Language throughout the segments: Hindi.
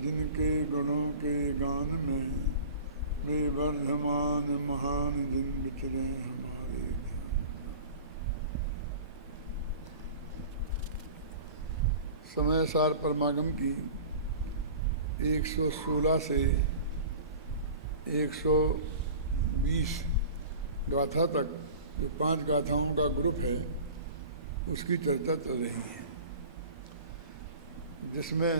जिनके गुणों के गान में वे वर्धमान महान जिन विचरे हमारे ध्यान। समय सार परमागम की 116 से 120 गाथा तक जो 5 गाथाओं का ग्रुप है उसकी चर्चा चल रही है, जिसमें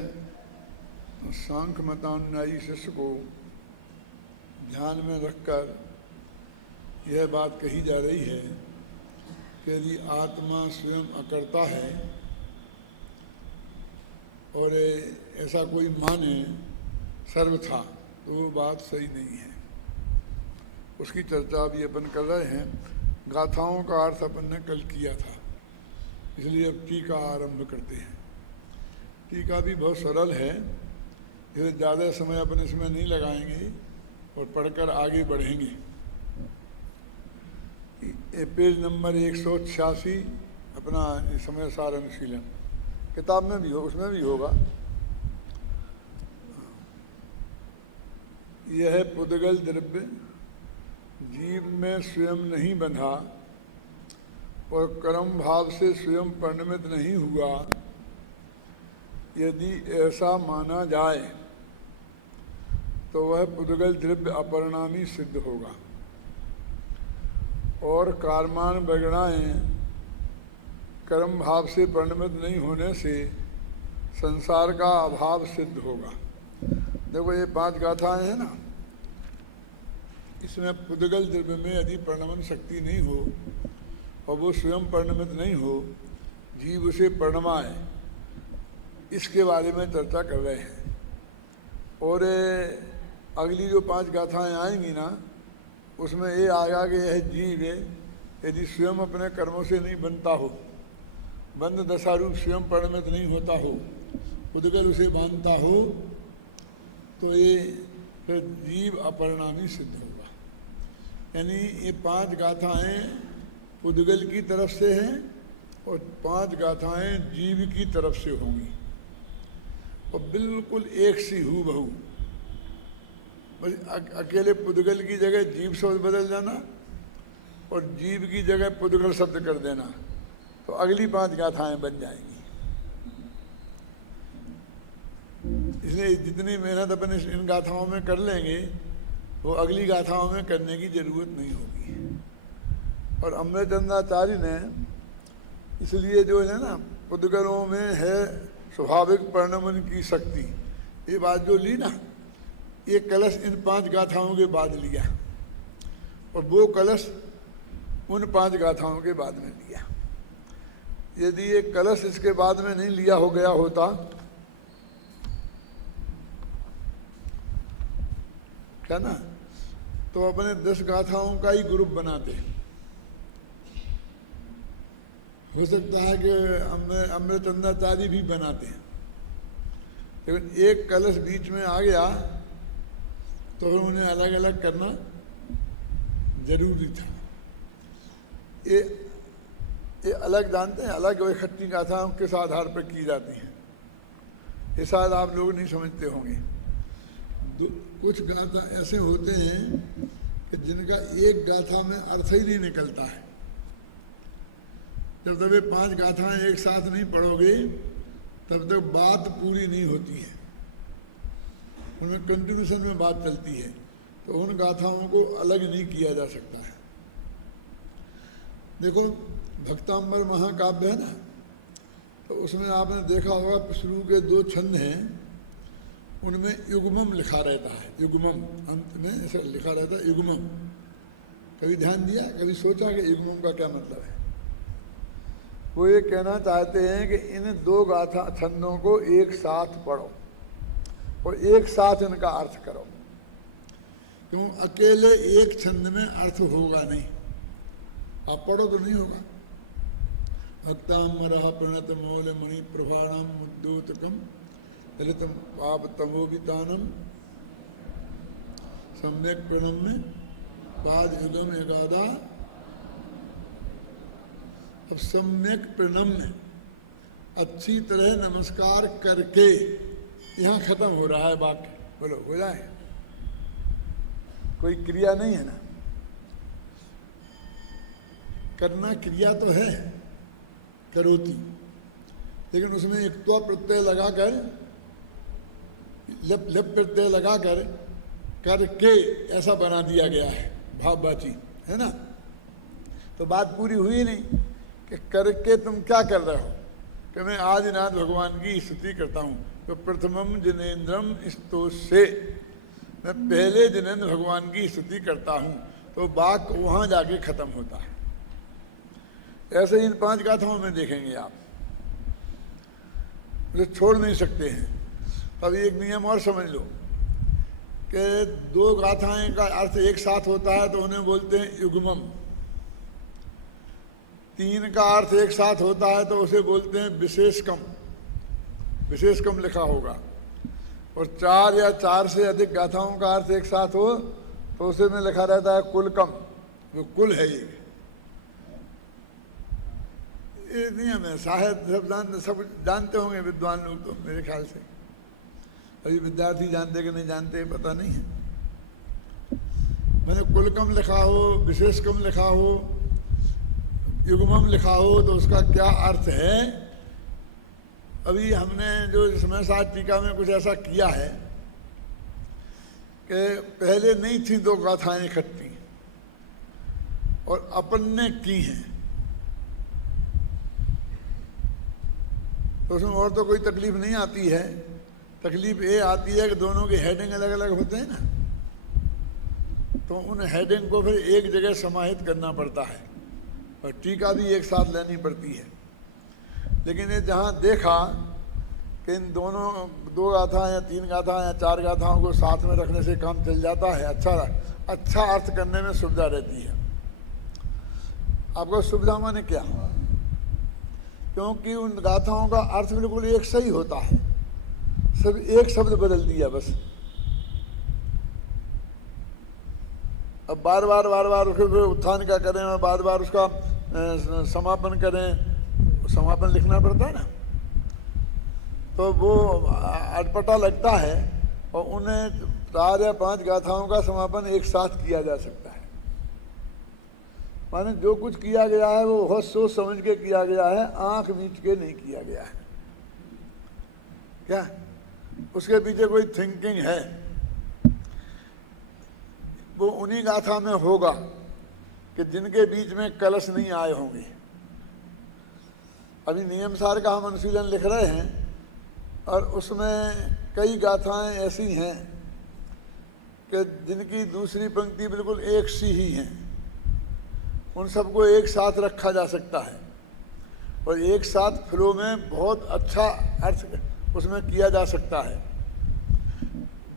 सांख्य मतानुयायी शिष्य को ध्यान में रखकर यह बात कही जा रही है कि यदि आत्मा स्वयं अकर्ता है और ऐसा कोई माने सर्वथा, तो वो बात सही नहीं है। उसकी चर्चा अभी अपन कर रहे हैं। गाथाओं का अर्थ अपन ने कल किया था, इसलिए अब टीका आरंभ करते हैं। टीका भी बहुत सरल है, इसलिए ज़्यादा समय अपन इसमें नहीं लगाएंगे और पढ़कर आगे बढ़ेंगे। पेज नंबर 186 अपना समय सार अनुशीलन किताब में भी हो, उसमें भी होगा। यह पुद्गल द्रव्य जीव में स्वयं नहीं बंधा और कर्म भाव से स्वयं परिणमित नहीं हुआ, यदि ऐसा माना जाए तो वह पुद्गल द्रव्य अपरिणामी सिद्ध होगा और कार्मान बगड़ाएँ कर्म भाव से परिणमित नहीं होने से संसार का अभाव सिद्ध होगा। देखो ये 5 गाथाएं हैं ना, इसमें पुद्गल द्रव्य में यदि परिणमन शक्ति नहीं हो और वो स्वयं परिणमित नहीं हो, जीव उसे परिणमाए, इसके बारे में चर्चा कर रहे हैं। और अगली जो 5 गाथाएं आएंगी ना, उसमें ये आएगा कि यह जीव यदि स्वयं अपने कर्मों से नहीं बनता हो, बंध दशारूप स्वयं परिणमित नहीं होता हो, पुद्गल उसे बांधता हो, तो ये फिर जीव अपरिणामी सिद्ध होगा। यानी ये 5 गाथाएं पुद्गल की तरफ से हैं और 5 गाथाएं जीव की तरफ से होंगी और बिल्कुल एक सी हूबहू। बस अकेले पुद्गल की जगह जीव शब्द बदल जाना और जीव की जगह पुद्गल शब्द कर देना, तो अगली 5 गाथाएं बन जाएंगी। इसलिए जितनी मेहनत अपन इन गाथाओं में कर लेंगे वो अगली गाथाओं में करने की जरूरत नहीं होगी। और अमृतचंद्राचार्य ने इसलिए जो है ना, पुद्गलों में है स्वाभाविक परिणमन की शक्ति, ये बात जो ली ना, ये कलश इन 5 गाथाओं के बाद लिया और वो कलश उन 5 गाथाओं के बाद में लिया। यदि ये कलश इसके बाद में नहीं लिया हो गया होता क्या ना, तो अपने 10 गाथाओं का ही ग्रुप बनाते। हो सकता है कि अमृतचंद्राचार्य भी बनाते हैं, लेकिन एक कलश बीच में आ गया तो फिर उन्हें अलग अलग करना जरूरी था। ये अलग जानते हैं, अलग और इकट्ठी गाथाओं किस आधार पर की जाती हैं, ये शायद आप लोग नहीं समझते होंगे। कुछ गाथा ऐसे होते हैं कि जिनका एक गाथा में अर्थ ही नहीं निकलता है। जब तक ये 5 गाथाएं एक साथ नहीं पढ़ोगे तब तक बात पूरी नहीं होती है, उनमें कंटिन्यूशन में बात चलती है, तो उन गाथाओं को अलग नहीं किया जा सकता है। देखो भक्तांबर महाकाव्य है ना, तो उसमें आपने देखा होगा शुरू के 2 छंद हैं, उनमें युग्मम लिखा रहता है। युग्मम अंत में ऐसा लिखा रहता है, युग्मम। कभी ध्यान दिया, कभी सोचा कि युग्मम का क्या मतलब है? वो ये कहना चाहते हैं कि इन 2 गाथा छंदों को एक साथ पढ़ो और एक साथ इनका अर्थ करो, क्यों अकेले एक छंद में अर्थ होगा नहीं, आप पढ़ो तो नहीं होगा। भक्तांबर प्रणत मौल मणि प्रभाणम मुद्दोतकम ललितम पाप तमोबितानम सम्यक प्रणम्य पाद युगम एकादा। अब सम्यक प्रणम्य अच्छी तरह नमस्कार करके यहाँ खत्म हो रहा है वाक्य, बोलो हो जाए, कोई क्रिया नहीं है ना, करना क्रिया तो है, करोति, लेकिन उसमें एक त्व प्रत्यय लगाकर, लप लप प्रत्यय लगाकर करके ऐसा बना दिया गया है, भाववाची है ना। तो बात पूरी हुई नहीं कि करके तुम क्या कर रहे हो, कि मैं आदिनाथ भगवान की स्तुति करता हूँ। तो प्रथमम जिनेन्द्रम स्तो से, मैं पहले जिनेन्द्र भगवान की स्तुति करता हूँ, तो वाक्य वहाँ जाके खत्म होता है। ऐसे इन 5 गाथाओं में देखेंगे आप, जो छोड़ नहीं सकते हैं। तब एक नियम और समझ लो कि 2 गाथाएं का अर्थ एक साथ होता है तो उन्हें बोलते हैं युग्मम, 3 का अर्थ एक साथ होता है तो उसे बोलते हैं विशेषकम, विशेषकम लिखा होगा, और 4 या 4 से अधिक गाथाओं का अर्थ एक साथ हो तो उसे में लिखा रहता है कुलकम, जो कुल है ये नियम है। शायद सब जानते होंगे विद्वान लोग, तो मेरे ख्याल से अभी विद्यार्थी जानते कि नहीं जानते पता नहीं है। मैंने कुलकम लिखा हो, विशेषकम लिखा हो, युग्मम लिखा हो, तो उसका क्या अर्थ है। अभी हमने जो समय साथ टीका में कुछ ऐसा किया है कि पहले नहीं थी 2 गाथाएं इकट्ठी और अपन ने की हैं, तो उसमें और तो कोई तकलीफ नहीं आती है। तकलीफ ये आती है कि दोनों के हेडिंग अलग अलग होते हैं ना, तो उन हेडिंग को फिर एक जगह समाहित करना पड़ता है और टीका भी एक साथ लेनी पड़ती है। लेकिन ये जहाँ देखा कि इन दोनों 2 गाथा या 3 गाथा या 4 गाथाओं को साथ में रखने से काम चल जाता है, अच्छा अर्थ करने में सुविधा रहती है। आपको सुविधा माने क्या, क्योंकि उन गाथाओं का अर्थ बिल्कुल एक सही होता है, सब एक शब्द बदल दिया बस। अब बार बार उसके उत्थान का करें और बार उसका समापन करें, समापन लिखना पड़ता है ना, तो वो अटपटा लगता है। और उन्हें 4 या 5 गाथाओं का समापन एक साथ किया जा सकता है। माने जो कुछ किया गया है वो बहुत सोच समझ के किया गया है, आंख मीच के नहीं किया गया है। क्या उसके पीछे कोई थिंकिंग है, वो उन्हीं गाथा में होगा कि जिनके बीच में कलश नहीं आए होंगे। अभी नियम सार का हम अनुशीलन लिख रहे हैं और उसमें कई गाथाएं ऐसी हैं कि जिनकी दूसरी पंक्ति बिल्कुल एक सी ही हैं, उन सबको एक साथ रखा जा सकता है और एक साथ फ्लो में बहुत अच्छा अर्थ उसमें किया जा सकता है।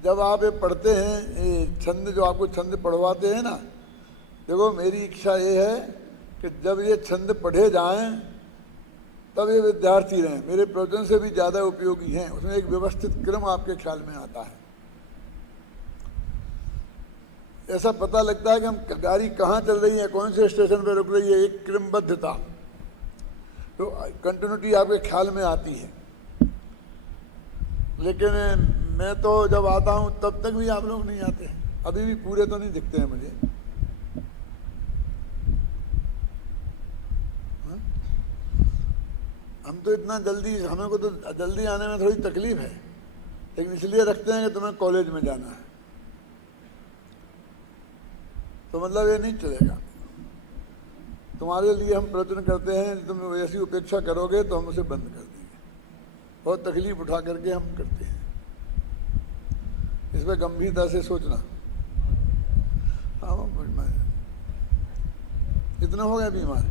जब आप ये पढ़ते हैं, ये छंद जो आपको छंद पढ़वाते हैं ना, देखो मेरी इच्छा ये है कि जब ये छंद पढ़े जाएं तब ये विद्यार्थी रहें, मेरे प्रवचन से भी ज़्यादा उपयोगी हैं। उसमें एक व्यवस्थित क्रम आपके ख्याल में आता है, ऐसा पता लगता है कि हम गाड़ी कहाँ चल रही है, कौन से स्टेशन पर रुक रही है, एक क्रमबद्धता, तो कंटिन्यूटी आपके ख्याल में आती है। लेकिन मैं तो जब आता हूँ तब तक भी आप लोग नहीं आते, अभी भी पूरे तो नहीं दिखते हैं मुझे। हाँ? हम तो इतना जल्दी, हमें को तो जल्दी आने में थोड़ी तकलीफ है, लेकिन इसलिए रखते हैं कि तुम्हें कॉलेज में जाना है, तो मतलब ये नहीं चलेगा। तुम्हारे लिए हम प्रवचन करते हैं, तुम ऐसी उपेक्षा करोगे तो हम उसे बंद कर देंगे। बहुत तकलीफ उठा करके हम करते हैं, इस पर गंभीरता से सोचना। हाँ इतना हो गया बीमार।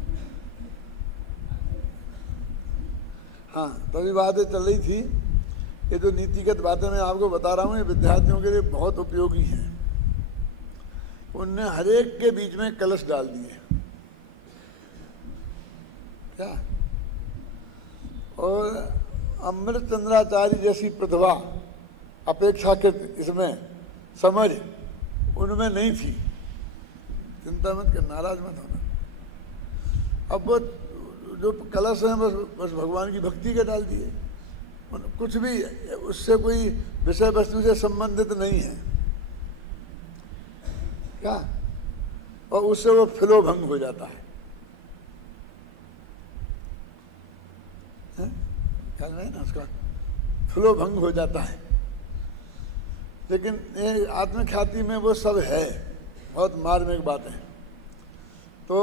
हाँ तभी बातें चल रही थी, ये जो नीतिगत बातें मैं आपको बता रहा हूँ ये विद्यार्थियों के लिए बहुत उपयोगी हैं। उनने हरेक के बीच में कलश डाल दिए क्या, और अमृत चंद्राचार्य जैसी प्रतिभा अपेक्षाकृत इसमें समझ उनमें नहीं थी। चिंता मत कर, नाराज मत होना। अब वो जो कलश हैं बस भगवान की भक्ति के डाल दिए, कुछ भी उससे कोई विषय वस्तु से संबंधित नहीं है क्या, और उससे वो फ्लो भंग हो जाता है। ख्याल नहीं ना, उसका फ्लो भंग हो जाता है। लेकिन ये आत्मख्याति में वो सब है, बहुत मार्मिक बात है। तो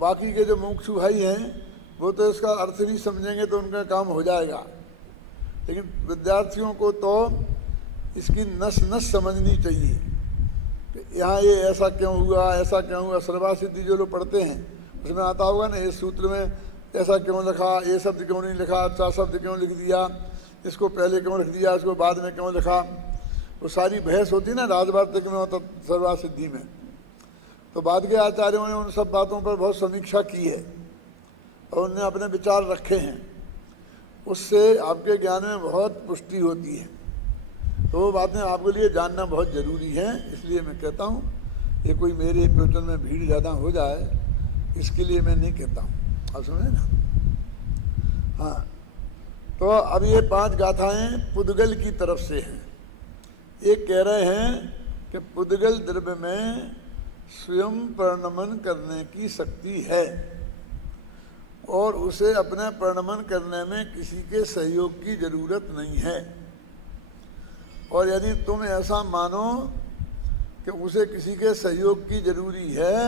बाकी के जो मुमुक्षु भाई हैं वो तो इसका अर्थ नहीं समझेंगे तो उनका काम हो जाएगा, लेकिन विद्यार्थियों को तो इसकी नस नस समझनी चाहिए कि यहाँ ये ऐसा क्यों हुआ, ऐसा क्यों हुआ। सर्वा सिद्धि जो लोग पढ़ते हैं उसमें आता होगा ना, इस सूत्र में ऐसा क्यों लिखा, ये शब्द क्यों नहीं लिखा, अच्छा शब्द क्यों लिख दिया, इसको पहले क्यों लिख दिया, इसको बाद में क्यों लिखा। वो सारी बहस होती है ना राजवार्तिक में होता सर्वा सिद्धि में। तो बाद के आचार्यों ने उन सब बातों पर बहुत समीक्षा की है और उनने अपने विचार रखे हैं, उससे आपके ज्ञान में बहुत पुष्टि होती है। तो वो बातें आपके लिए जानना बहुत ज़रूरी है। इसलिए मैं कहता हूँ, ये कोई मेरे प्रवचन में भीड़ ज़्यादा हो जाए इसके लिए मैं नहीं कहता हूँ, आप समझे ना। हाँ, तो अब ये 5 गाथाएं पुद्गल की तरफ से हैं। ये कह रहे हैं कि पुद्गल द्रव्य में स्वयं प्रणमन करने की शक्ति है और उसे अपने प्रणमन करने में किसी के सहयोग की जरूरत नहीं है। और यदि तुम ऐसा मानो कि उसे किसी के सहयोग की जरूरी है,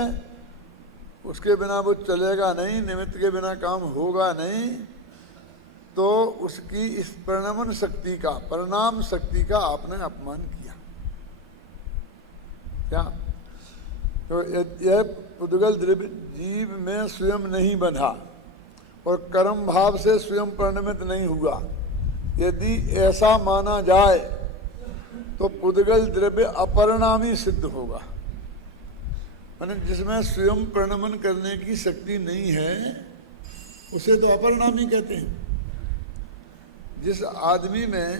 उसके बिना वो चलेगा नहीं, निमित्त के बिना काम होगा नहीं, तो उसकी इस प्रणमन शक्ति का, परिणाम शक्ति का आपने अपमान किया। क्या? तो यह पुद्गल द्रव्य जीव में स्वयं नहीं बंधा और कर्म भाव से स्वयं परिणमित नहीं हुआ। यदि ऐसा माना जाए तो पुद्गल द्रव्य अपरिणामी सिद्ध होगा। माने जिसमें स्वयं प्रणमन करने की शक्ति नहीं है उसे तो अपरिणामी कहते हैं। जिस आदमी में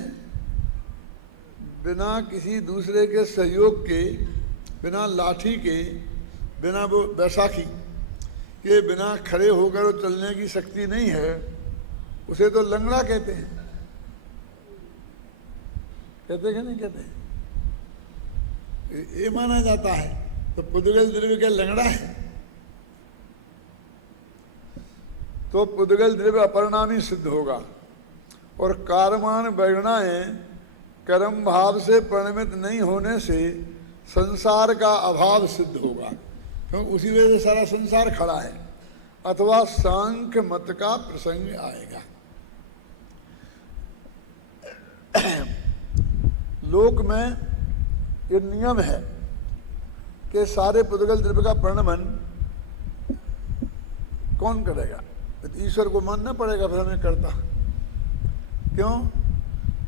बिना किसी दूसरे के सहयोग के, बिना लाठी के, बिना वो बैसाखी के बिना खड़े होकर और चलने की शक्ति नहीं है, उसे तो लंगड़ा कहते हैं। कहते कि नहीं कहते? ये माना जाता है। तो पुद्गल द्रव्य क्या लंगड़ा है? तो पुद्गल द्रव्य अपरिणामी सिद्ध होगा और कारमान वैगणाएं कर्म भाव से परिणमित नहीं होने से संसार का अभाव सिद्ध होगा, क्योंकि उसी वजह से सारा संसार खड़ा है। अथवा सांख्य मत का प्रसंग आएगा। लोक में ये नियम है कि सारे पुद्गल द्रव्य का प्रणमन कौन करेगा? ईश्वर को मानना पड़ेगा, फिर हमें करता। क्यों?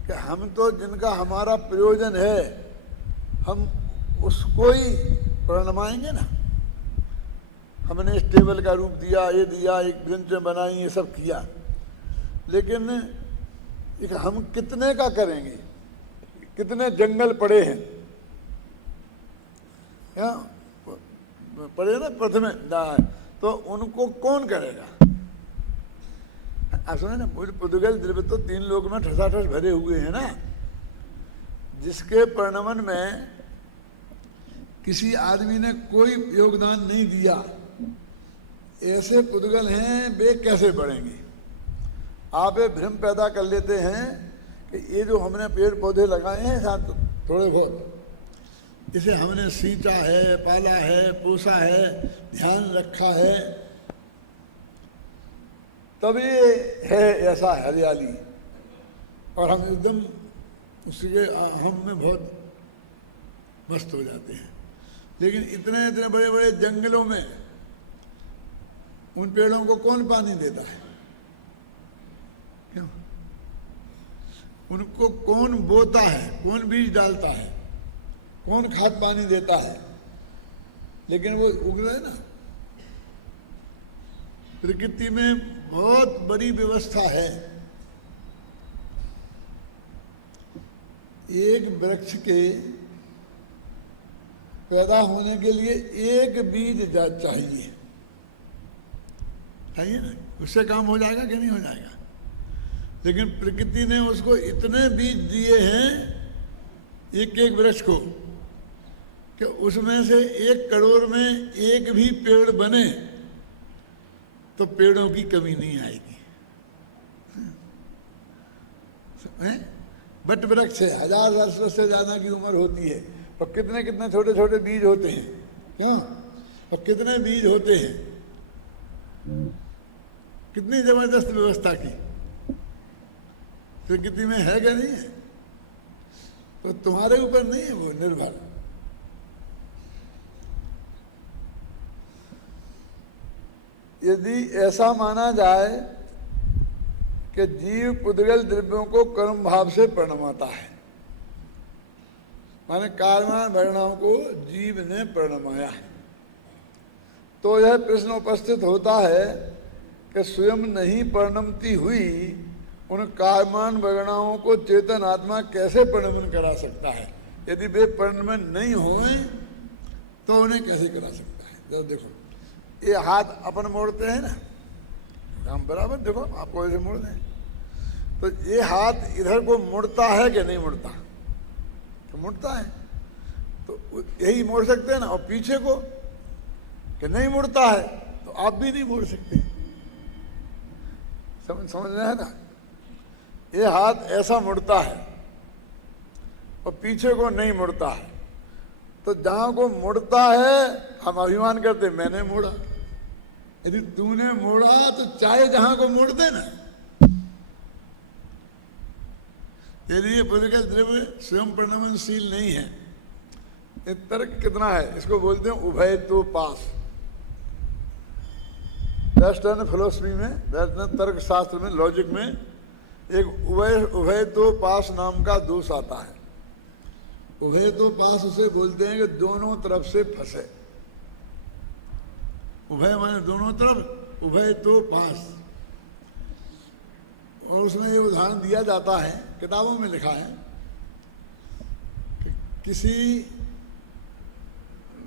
कि हम तो जिनका हमारा प्रयोजन है हम उसको ही प्रणमाएंगे ना। हमने इस टेबल का रूप दिया, ये दिया, एक बेंच बनाई, ये सब किया, लेकिन एक हम कितने का करेंगे? कितने जंगल पड़े हैं, क्या पड़े ना प्रथम, तो उनको कौन करेगा? आप सुने ना, पुद्गल द्रव्य तो 3 लोग में ठसाठस भरे हुए हैं ना। जिसके प्रणमन में किसी आदमी ने कोई योगदान नहीं दिया, ऐसे पुद्गल हैं, वे कैसे बढ़ेंगे? आप ये भ्रम पैदा कर लेते हैं कि ये जो हमने पेड़ पौधे लगाए हैं साथ थोड़े बहुत, इसे हमने सींचा है, पाला है, पोसा है, ध्यान रखा है, तभी है ऐसा हरियाली, और हम एकदम उसके हम में बहुत मस्त हो जाते हैं। लेकिन इतने इतने बड़े बड़े जंगलों में उन पेड़ों को कौन पानी देता है? क्यों? उनको कौन बोता है, कौन बीज डालता है, कौन खाद पानी देता है? लेकिन वो उग रहे ना। प्रकृति में बहुत बड़ी व्यवस्था है। एक वृक्ष के पैदा होने के लिए एक बीज चाहिए ना, उससे काम हो जाएगा कि नहीं हो जाएगा? लेकिन प्रकृति ने उसको इतने बीज दिए हैं एक एक वृक्ष को कि उसमें से 1 करोड़ में एक भी पेड़ बने तो पेड़ों की कमी नहीं आएगी। बट वृक्ष है, 1000 वर्ष से ज्यादा की उम्र होती है, और कितने कितने छोटे छोटे बीज होते हैं, क्यों? और कितने बीज होते हैं, कितनी जबरदस्त व्यवस्था की प्रकृति में है क्या? नहीं है। तो तुम्हारे ऊपर नहीं है वो निर्भर। यदि ऐसा माना जाए कि जीव पुद्गल द्रव्यों को कर्म भाव से परिणमाता है, माने कार्यान परिणाम को जीव ने परिणमाया है, तो यह प्रश्न उपस्थित होता है कि स्वयं नहीं परिणमती हुई उन कार्यान परिणामों को चेतन आत्मा कैसे परिणमन करा सकता है? यदि वे परिणमन नहीं होए तो उन्हें कैसे करा सकता है? जब देखो ये हाथ अपन मोड़ते हैं ना, हम बराबर देखो आपको ऐसे मोड़ दें, तो ये हाथ इधर को मुड़ता है कि नहीं मुड़ता? तो मुड़ता है, तो यही मोड़ सकते हैं ना। और पीछे को कि नहीं मुड़ता है तो आप भी नहीं मोड़ सकते। समझ रहे हैं ना? ये हाथ ऐसा मुड़ता है और पीछे को नहीं मुड़ता है, तो जहां को मुड़ता है हम अभिमान करते मैंने मोड़ा। यदि तूने मोड़ा तो चाहे जहां को मोड़ दे ना। यदि ये पुद्गल द्रव्य स्वयं परिणमनशील नहीं है, ये तर्क कितना है, इसको बोलते हैं उभय तो पास। वेस्टर्न फिलोसफी में, वेस्टर्न तर्क शास्त्र में, लॉजिक में एक उभय तो पास नाम का दोष आता है। उभय तो पास उसे बोलते हैं कि दोनों तरफ से फंसे। उभय माने दोनों तरफ, उभय तो पास। और उसमें ये उदाहरण दिया जाता है, किताबों में लिखा है कि किसी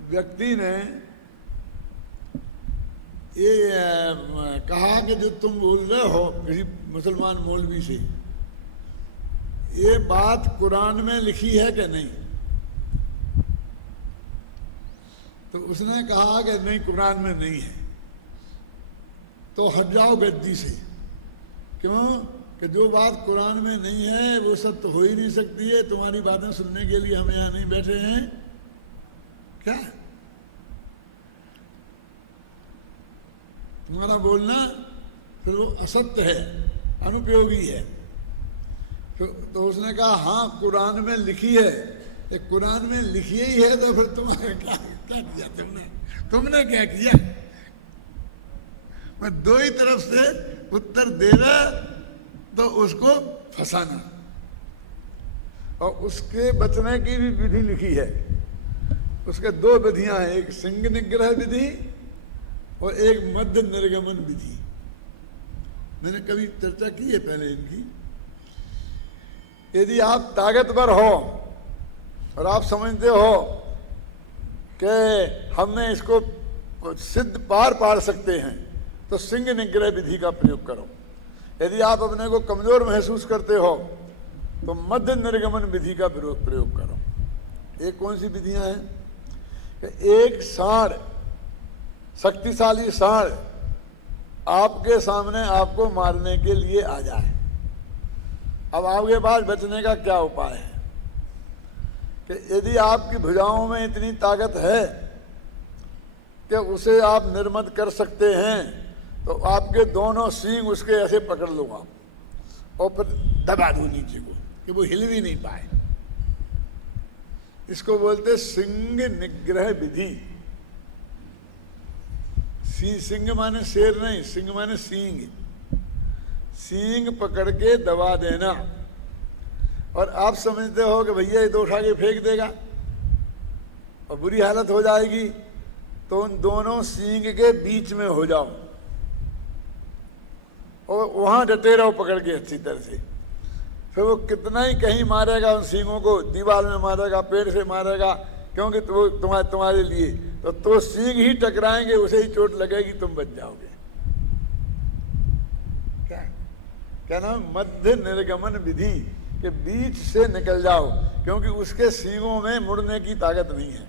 व्यक्ति ने ये कहा कि जो तुम बोल रहे हो किसी मुसलमान मौलवी से, ये बात कुरान में लिखी है कि नहीं? तो उसने कहा कि नहीं, कुरान में नहीं है। तो हट जाओ गद्दी से। क्यों? कि जो बात कुरान में नहीं है वो सब तो हो ही नहीं सकती है। तुम्हारी बातें सुनने के लिए हम यहाँ नहीं बैठे हैं क्या? तुम्हारा बोलना फिर वो असत्य है, अनुपयोगी है। तो उसने कहा हाँ कुरान में लिखी है। ये कुरान में लिखी ही है तो फिर तुम्हारा क्या किया तुमने क्या किया? मैं दो ही तरफ से उत्तर देना तो उसको फंसाना, और उसके बचने की भी विधि लिखी है। उसके 2 विधियां हैं, एक सिंह निग्रह विधि और एक मध्य निर्गमन विधि। मैंने कभी चर्चा की है पहले इनकी। यदि आप ताकतवर हो और आप समझते हो कि हमने इसको सिद्ध पार सकते हैं तो सिंह निग्रह विधि का प्रयोग करो। यदि आप अपने को कमजोर महसूस करते हो तो मध्य निर्गमन विधि का प्रयोग करो। एक कौन सी विधियां हैं कि एक सांड, शक्तिशाली सांड आपके सामने आपको मारने के लिए आ जाए। अब आपके पास बचने का क्या उपाय है कि यदि आपकी भुजाओं में इतनी ताकत है कि उसे आप निर्मत कर सकते हैं तो आपके दोनों सींग उसके ऐसे पकड़ लूंगा और फिर दबा दूं नीचे को कि वो हिल भी नहीं पाए। इसको बोलते सिंह निग्रह विधि। सिंह माने शेर नहीं, सिंह माने सींग। सींग पकड़ के दबा देना। और आप समझते हो कि भैया ये तो उठा के फेंक देगा और बुरी हालत हो जाएगी, तो उन दोनों सींग के बीच में हो जाओ और वहां डटे रहो पकड़ के अच्छी तरह से। फिर वो कितना ही कहीं मारेगा उन सींगों को, दीवार में मारेगा, पेड़ से मारेगा, क्योंकि वो तुम्हारे लिए तो सींग ही टकराएंगे, उसे ही चोट लगेगी, तुम बच जाओगे। क्या क्या नाम, मध्य निर्गमन विधि के बीच से निकल जाओ, क्योंकि उसके सींगों में मुड़ने की ताकत नहीं है।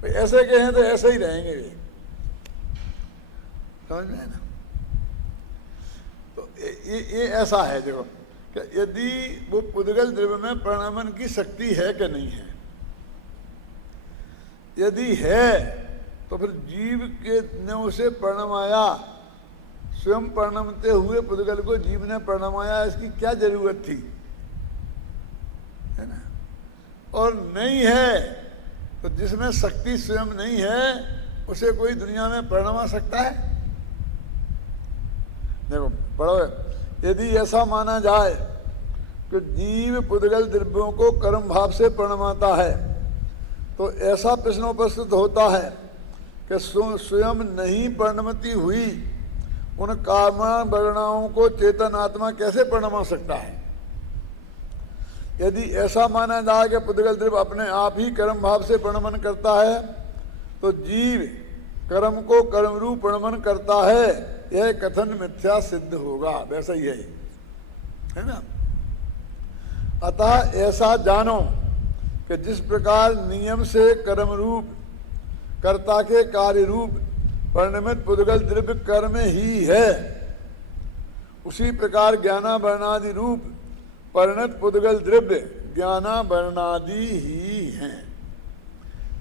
तो ऐसे के हैं तो ऐसे ही रहेंगे वे, समझ में है ना। तो ये ऐसा है, देखो कि यदि वो पुद्गल द्रव्य में प्रणमन की शक्ति है कि नहीं है। यदि है तो फिर जीव के ने उसे प्रणमाया, स्वयं प्रणमते हुए पुद्गल को जीव ने प्रणमाया, इसकी क्या जरूरत थी, है ना। और नहीं है तो जिसमें शक्ति स्वयं नहीं है उसे कोई दुनिया में प्रणमा सकता है। देखो पढ़ो, यदि ऐसा माना जाए कि जीव पुद्गल द्रव्यों को कर्म भाव से प्रणमाता है, तो ऐसा प्रश्न उपस्थित होता है कि स्वयं नहीं प्रणमती हुई उन कामना वर्णाओं को चेतन आत्मा कैसे प्रणमा सकता है। यदि ऐसा माना जाए कि पुद्गल द्रव्य अपने आप ही कर्म भाव से प्रणमन करता है, तो जीव कर्म को कर्म रूप प्रणमन करता है, यह कथन मिथ्या सिद्ध होगा। वैसा ही है ना। अतः ऐसा जानो कि जिस प्रकार नियम से कर्म रूप कर्ता के कार्य रूप परिणमित पुद्गल द्रव्य कर्म ही है, उसी प्रकार ज्ञानाभरणादि रूप परिणत पुद्गल द्रव्य ज्ञानाभरणादि ही हैं।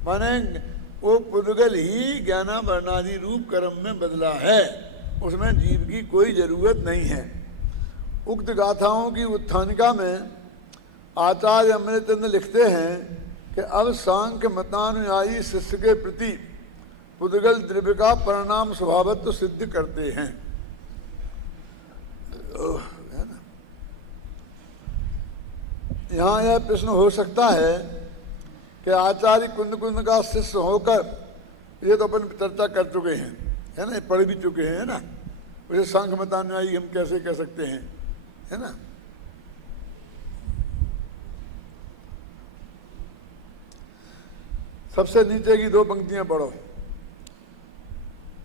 माने वो पुद्गल ही ज्ञानाभरणादि रूप कर्म में बदला है, उसमें जीव की कोई जरूरत नहीं है। उक्त गाथाओं की उत्थानिका में आचार्य अमृतचंद्र लिखते हैं कि अब सांख्य मतानुयायी शिष्य के प्रति पुद्गल द्रव्य का परिणाम स्वभावत्व सिद्ध करते हैं। यहाँ यह प्रश्न हो सकता है कि आचार्य कुंद कुंद का शिष्य होकर, ये तो अपन चर्चा कर चुके हैं, है ना, पढ़ भी चुके हैं, है ना। उसे सांख्य मतानुयायी हम कैसे कह सकते हैं, है ना। सबसे नीचे की दो पंक्तियां पढ़ो।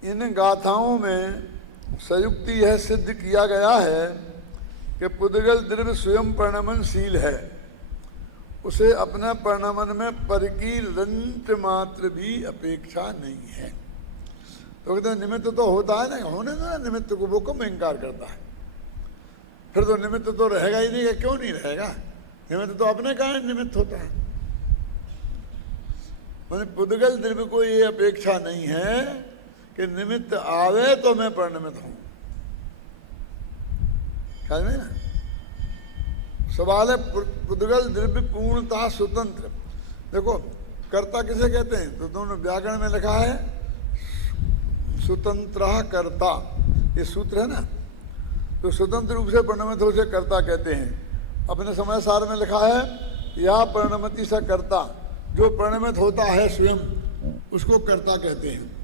इन गाथाओं में संयुक्ति यह सिद्ध किया गया है कि पुद्गल द्रव्य स्वयं प्रणमनशील है, उसे अपने प्रणमन में पर की रंच मात्र भी अपेक्षा नहीं है। तो कहते हैं निमित्त तो होता है ना, होने ना निमित्त को, वो कम इंकार करता है। फिर तो निमित्त तो रहेगा ही नहीं, क्यों नहीं रहेगा, निमित्त तो अपने कारण निमित्त होता है। मैंने पुद्गल द्रव्य को ये अपेक्षा नहीं है कि निमित्त आवे तो मैं प्रणमित हूं, ख्याल में ना। सवाल है पुद्गल द्रव्य पूर्णतः स्वतंत्र। देखो कर्ता किसे कहते हैं, तो दोनों व्याकरण में लिखा है स्वतंत्र कर्ता, ये सूत्र है ना। तो स्वतंत्र रूप से प्रणमित हो से कर्ता कहते हैं। अपने समय सार में लिखा है या प्रणमति सा कर्ता, जो प्रणमित होता है स्वयं उसको कर्ता कहते हैं।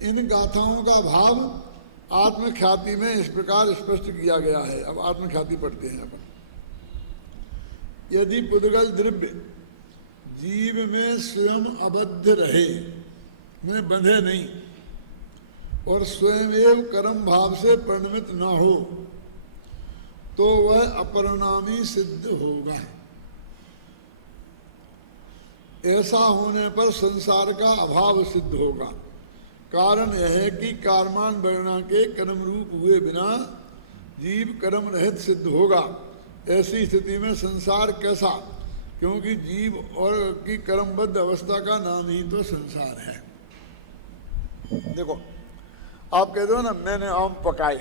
इन गाथाओं का भाव आत्मख्याति में इस प्रकार स्पष्ट किया गया है। अब आत्मख्याति पढ़ते हैं अपन। यदि पुद्गल द्रव्य जीव में स्वयं अबद्ध रहे, में बंधे नहीं, और स्वयं एवं कर्म भाव से प्रणमित न हो, तो वह अपरिणामी सिद्ध होगा। ऐसा होने पर संसार का अभाव सिद्ध होगा। कारण यह है कि कार्मान वर्णा के कर्म रूप हुए बिना जीव कर्म रहित सिद्ध होगा। ऐसी स्थिति में संसार कैसा, क्योंकि जीव और की कर्मबद्ध अवस्था का नाम ही तो संसार है। देखो आप कहते हो ना मैंने आम पकाए,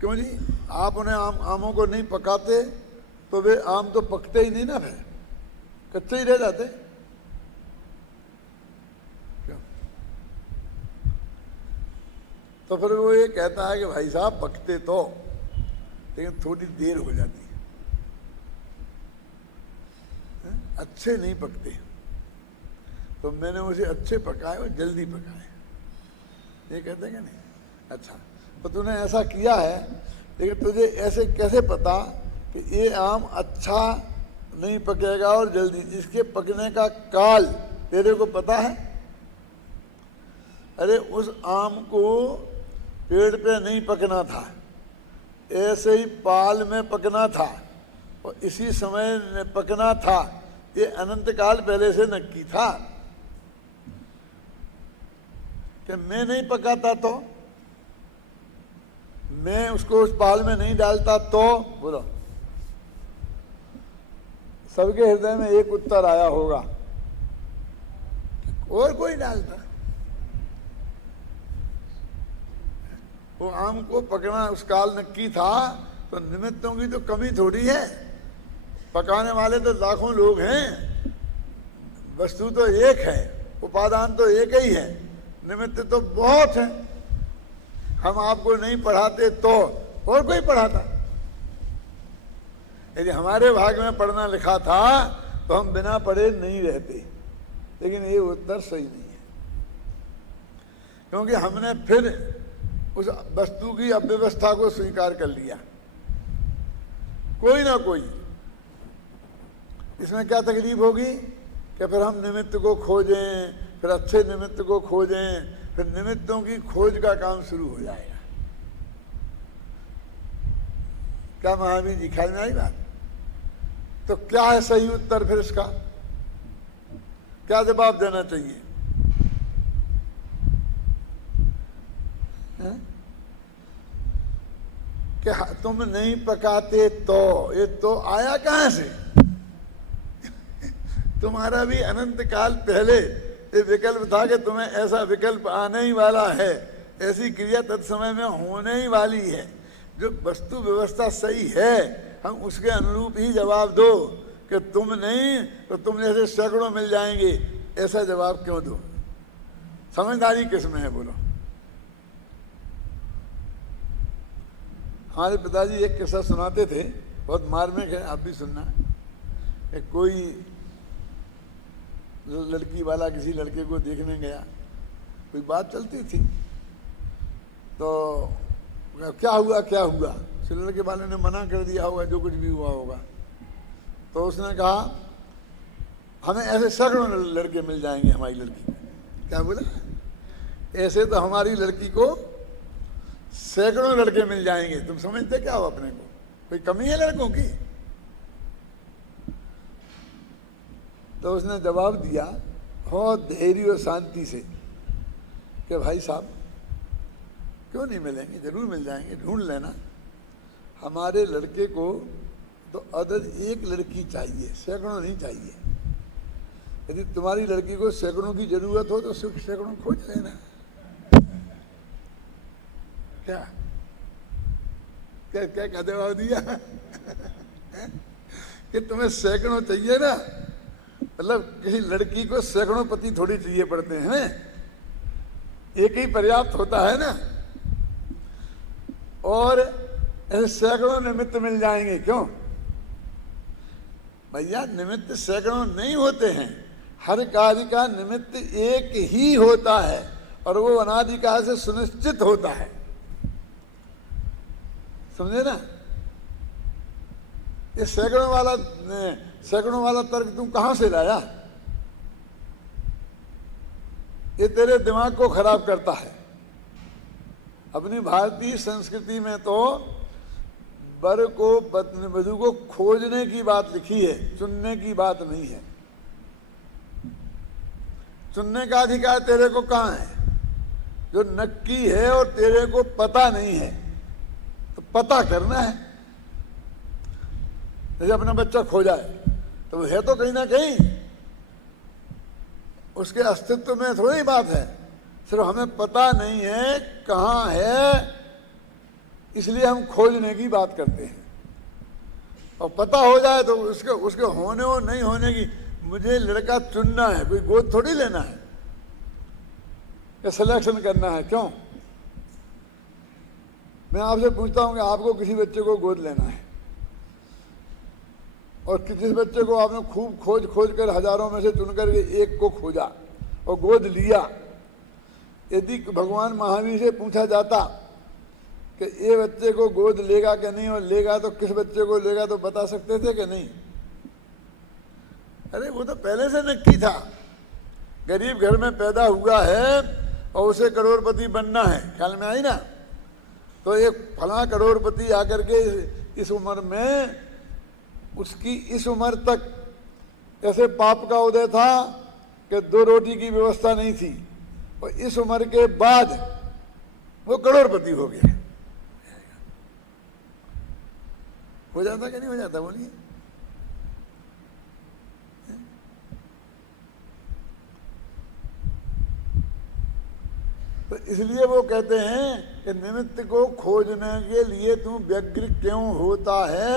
क्यों जी, आप उन्हें आमों को नहीं पकाते तो वे आम तो पकते ही नहीं ना, फिर कच्चे ही रह जाते। तो फिर वो ये कहता है कि भाई साहब पकते तो, लेकिन थोड़ी देर हो जाती है, अच्छे नहीं पकते। तो मैंने उसे अच्छे पकाए और जल्दी पकाए, ये कहते हैं कि नहीं। अच्छा, तो तूने ऐसा किया है, लेकिन तुझे ऐसे कैसे पता कि ये आम अच्छा नहीं पकेगा और जल्दी, इसके पकने का काल तेरे को पता है? अरे उस आम को पेड़ पे नहीं पकना था, ऐसे ही पाल में पकना था और इसी समय पकना था। ये अनंत काल पहले से नक्की था कि मैं नहीं पकाता तो, मैं उसको उस पाल में नहीं डालता तो। बोलो, सबके हृदय में एक उत्तर आया होगा, और कोई डालता। वो आम को पकना उस काल नक्की था, तो निमित्तों की तो कमी थोड़ी है। पकाने वाले तो लाखों लोग हैं, वस्तु तो एक है, उपादान तो एक ही है, निमित्त तो बहुत है। हम आपको नहीं पढ़ाते तो और कोई पढ़ाता। यदि हमारे भाग में पढ़ना लिखा था तो हम बिना पढ़े नहीं रहते। लेकिन ये उत्तर सही नहीं है, क्योंकि हमने फिर उस वस्तु की अव्यवस्था को स्वीकार कर लिया। कोई ना कोई इसमें क्या तकलीफ होगी कि फिर हम निमित्त को खोजें, फिर अच्छे निमित्त को खोजें, फिर निमित्तों की खोज का काम शुरू हो जाएगा। क्या महावीर जी ख्याल में आई बात? तो क्या है सही उत्तर फिर इसका? क्या जवाब देना चाहिए? कि तुम नहीं पकाते तो, ये तो आया कहां से? तुम्हारा भी अनंत काल पहले ये विकल्प था कि तुम्हें ऐसा विकल्प आने ही वाला है, ऐसी क्रिया तत्समय में होने ही वाली है। जो वस्तु व्यवस्था सही है, हम उसके अनुरूप ही जवाब दो कि तुम नहीं तो तुम जैसे सैकड़ों मिल जाएंगे। ऐसा जवाब क्यों दो? समझदारी किसमें है? बोलो। हमारे पिताजी एक किस्सा सुनाते थे, बहुत मार्मिक है, आप भी सुनना। एक कोई लड़की वाला किसी लड़के को देखने गया, कोई बात चलती थी, तो क्या हुआ क्या हुआ, उस लड़के वाले ने मना कर दिया होगा, जो कुछ भी हुआ होगा। तो उसने कहा हमें ऐसे सैकड़ों लड़के मिल जाएंगे हमारी लड़की को। क्या बोला? ऐसे तो हमारी लड़की को सैकड़ों लड़के मिल जाएंगे। तुम समझते क्या हो अपने को? कोई कमी है लड़कों की? तो उसने जवाब दिया बहुत धैर्य और शांति से कि भाई साहब, क्यों नहीं मिलेंगे, जरूर मिल जाएंगे, ढूंढ लेना। हमारे लड़के को तो अदद एक लड़की चाहिए, सैकड़ों नहीं चाहिए। यदि तुम्हारी लड़की को सैकड़ों की जरूरत हो तो सिर्फ सैकड़ों खोज लेना। क्या क्या क्या क्या जवाब दिया? कि तुम्हें सैकड़ों चाहिए ना, मतलब किसी लड़की को सैकड़ों पति थोड़ी चाहिए पड़ते हैं, एक ही पर्याप्त होता है ना। और ऐसे सैकड़ों निमित्त मिल जाएंगे। क्यों भैया? निमित्त सैकड़ों नहीं होते हैं, हर कार्य का निमित्त एक ही होता है और वो अनादिकाल से सुनिश्चित होता है। समझे ना? ये सैकड़ों वाला तर्क तुम कहां से लाया? ये तेरे दिमाग को खराब करता है। अपनी भारतीय संस्कृति में तो वर को वधू को खोजने की बात लिखी है, चुनने की बात नहीं है। चुनने का अधिकार तेरे को कहां है? जो नक्की है और तेरे को पता नहीं है, तो पता करना है। जैसे अपना बच्चा खोजा है तो वो है तो कहीं ना कहीं, उसके अस्तित्व में थोड़ी बात है, सिर्फ हमें पता नहीं है कहाँ है, इसलिए हम खोजने की बात करते हैं। और पता हो जाए तो उसके होने और नहीं होने की, मुझे लड़का चुनना है, कोई गोद थोड़ी लेना है या सिलेक्शन करना है। क्यों? मैं आपसे पूछता हूं कि आपको किसी बच्चे को गोद लेना है और जिस बच्चे को आपने खूब खोज कर हजारों में से चुनकर के एक को खोजा और गोद लिया, यदि भगवान महावीर से पूछा जाता कि ये बच्चे को गोद लेगा कि नहीं, और लेगा तो किस बच्चे को लेगा, तो बता सकते थे कि नहीं? अरे वो तो पहले से नक्की था, गरीब घर में पैदा हुआ है और उसे करोड़पति बनना है। ख्याल में आई ना? तो एक फला करोड़पति आकर के इस उम्र में, उसकी इस उम्र तक ऐसे पाप का उदय था कि 2 रोटी की व्यवस्था नहीं थी, और इस उम्र के बाद वो करोड़पति हो गया। हो जाता कि नहीं हो जाता, बोलिए? तो इसलिए वो कहते हैं कि निमित्त को खोजने के लिए तू व्यग्र क्यों होता है।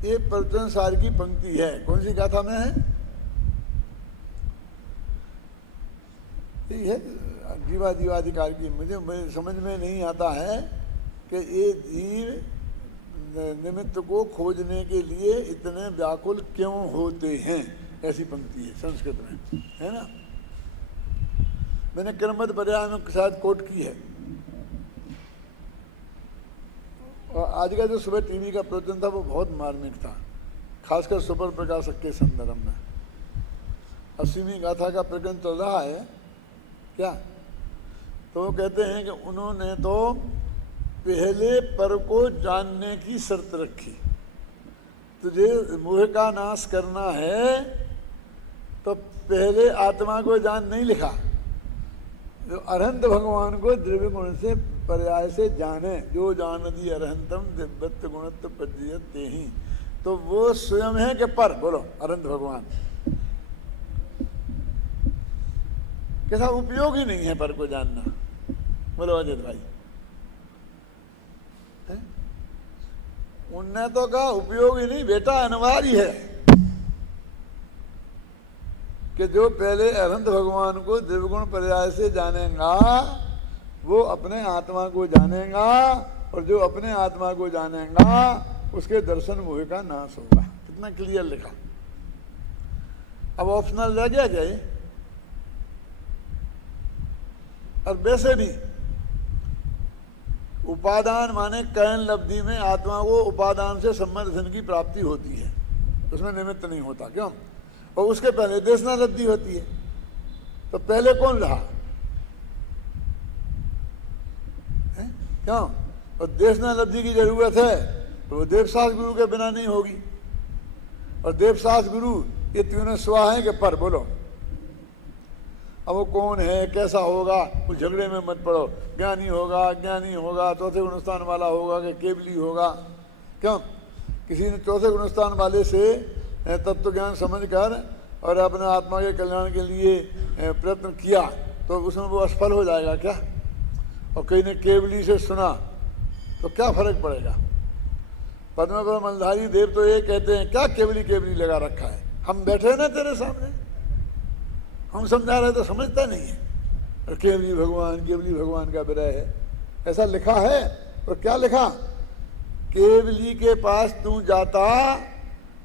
ये प्रवचन सार की पंक्ति है। कौन सी गाथा में है? ये जीवा जीवाधिकार की। मुझे समझ में नहीं आता है कि ये जीव निमित्त को खोजने के लिए इतने व्याकुल क्यों होते हैं। ऐसी पंक्ति है संस्कृत में, है ना। मैंने क्रमबद्ध पर्याय में शायद कोट की है। और आज का जो सुबह टीवी का प्रवचन था वो बहुत मार्मिक था, खासकर सुपर प्रकाशक के संदर्भ में। 80वीं गाथा का प्रकरण चल रहा है क्या। तो वो कहते हैं कि उन्होंने तो पहले पर को जानने की शर्त रखी। तुझे मोह का नाश करना है तो पहले आत्मा को जान नहीं लिखा, जो अरहंत भगवान को द्रव्य गुण से पर्याय से जाने, जो जानती अरहंतम दिव्यत्व गुणत्व पद्यते ही। तो वो स्वयं है कि पर, बोलो, अरहंत भगवान कैसा उपयोग ही नहीं है पर को जानना। बोलो अजित भाई, उनने तो कहा उपयोग ही नहीं बेटा, अनिवार्य है कि जो पहले अरहंत भगवान को दिव्यगुण पर्याय से जानेगा वो अपने आत्मा को जानेगा, और जो अपने आत्मा को जानेगा उसके दर्शन मोह का नाश होगा। कितना क्लियर लिखा। अब ऑप्शनल रह गया क्या ये? और वैसे भी उपादान माने कैन लब्धि में आत्मा को उपादान से संबंध धन की प्राप्ति होती है, उसमें निमित्त नहीं होता। क्यों? और उसके पहले देशना लब्धि होती है। तो पहले कौन रहा? क्यों? और देशना लब्धि की जरूरत है तो वो देवशास गुरु के बिना नहीं होगी। और देवशास गुरु ये तीनों स्वा है कि पर, बोलो। अब वो कौन है, कैसा होगा, उस झगड़े में मत पड़ो। ज्ञानी होगा, अज्ञानी होगा, चौथे गुणस्थान वाला होगा कि केवली होगा। क्यों? किसी ने चौथे गुणस्थान वाले से तत्व ज्ञान समझकर और अपने आत्मा के कल्याण के लिए प्रयत्न किया तो उसमें वो असफल हो जाएगा क्या? और कहीं ने केवली से सुना तो क्या फर्क पड़ेगा? पद्म पर मलधारी देव तो ये कहते हैं, क्या केवली केवली लगा रखा है, हम बैठे ना तेरे सामने, हम समझा रहे तो समझता नहीं है। और केवली भगवान का विरह है, ऐसा लिखा है। और क्या लिखा? केवली के पास तू जाता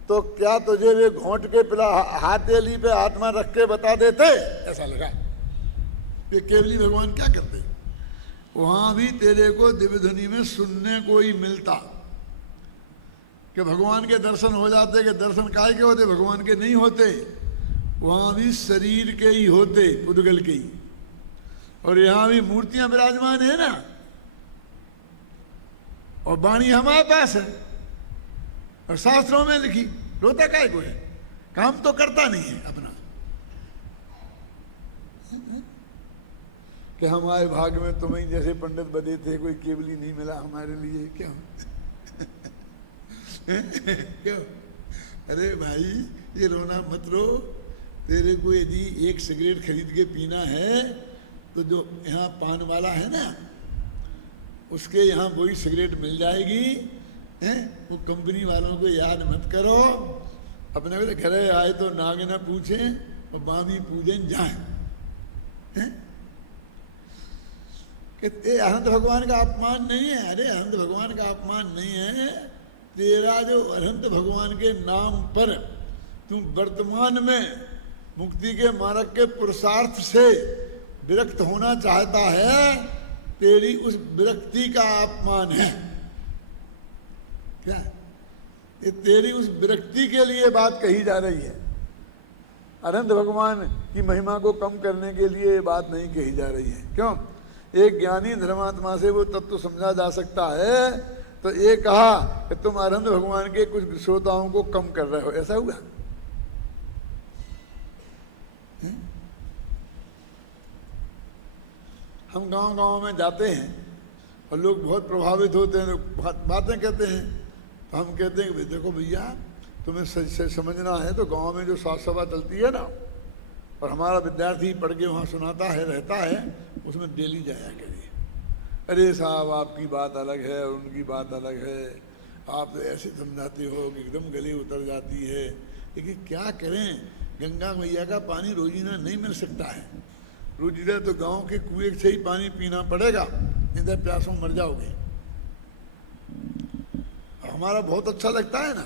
तो क्या तुझे वे घोंट के पिला हाथेली पे आत्मा रख के बता देते? ऐसा लगा। ये केवली भगवान क्या करते? वहां भी तेरे को दिव्य ध्वनि में सुनने को ही मिलता कि भगवान के दर्शन हो जाते। कि दर्शन काय के होते? भगवान के नहीं होते, वहां भी शरीर के ही होते, पुद्गल के ही। और यहां भी मूर्तियां विराजमान है ना, और वाणी हमारे पास है और शास्त्रों में लिखी। रोता काय को है? काम तो करता नहीं है अपना। कि हमारे भाग में तुम्हें जैसे पंडित बने थे, कोई केवली नहीं मिला हमारे लिए। क्यों? क्यों? अरे भाई ये रोना मत रो। तेरे को यदि एक सिगरेट खरीद के पीना है तो जो यहाँ पान वाला है ना, उसके यहाँ वही सिगरेट मिल जाएगी। हैं? वो कंपनी वालों को याद मत करो। अपने घर आए तो नाग न पूछें और बामी पूजन जाए। अनंत भगवान का अपमान नहीं है। अरे अनंत भगवान का अपमान नहीं है। तेरा जो अनंत भगवान के नाम पर तुम वर्तमान में मुक्ति के मार्ग के पुरुषार्थ से विरक्त होना चाहता है, तेरी उस विरक्ति का अपमान है। क्या? ये तेरी उस विरक्ति के लिए बात कही जा रही है। अनंत भगवान की महिमा को कम करने के लिए ये बात नहीं कही जा रही है। क्यों? एक ज्ञानी धर्मात्मा से वो तत्व समझा जा सकता है, तो ये कहा कि तुम आनंद भगवान के कुछ श्रोताओं को कम कर रहे हो, ऐसा हुआ? हम गांव-गांव में जाते हैं और लोग बहुत प्रभावित होते हैं, बातें कहते हैं, तो हम कहते हैं कि देखो भैया, तुम्हें समझना है तो गांव में जो साथ सभा चलती है ना, और हमारा विद्यार्थी पढ़ के वहाँ सुनाता है, रहता है, उसमें डेली जाया करिए। अरे साहब, आपकी बात अलग है और उनकी बात अलग है, आप ऐसे समझाते हो कि एकदम गले उतर जाती है। लेकिन क्या करें, गंगा मैया का पानी रोजीना नहीं मिल सकता है। रोजीना तो गांव के कुएं से ही पानी पीना पड़ेगा, नहीं तो प्यासों मर जाओगे। हमारा बहुत अच्छा लगता है ना,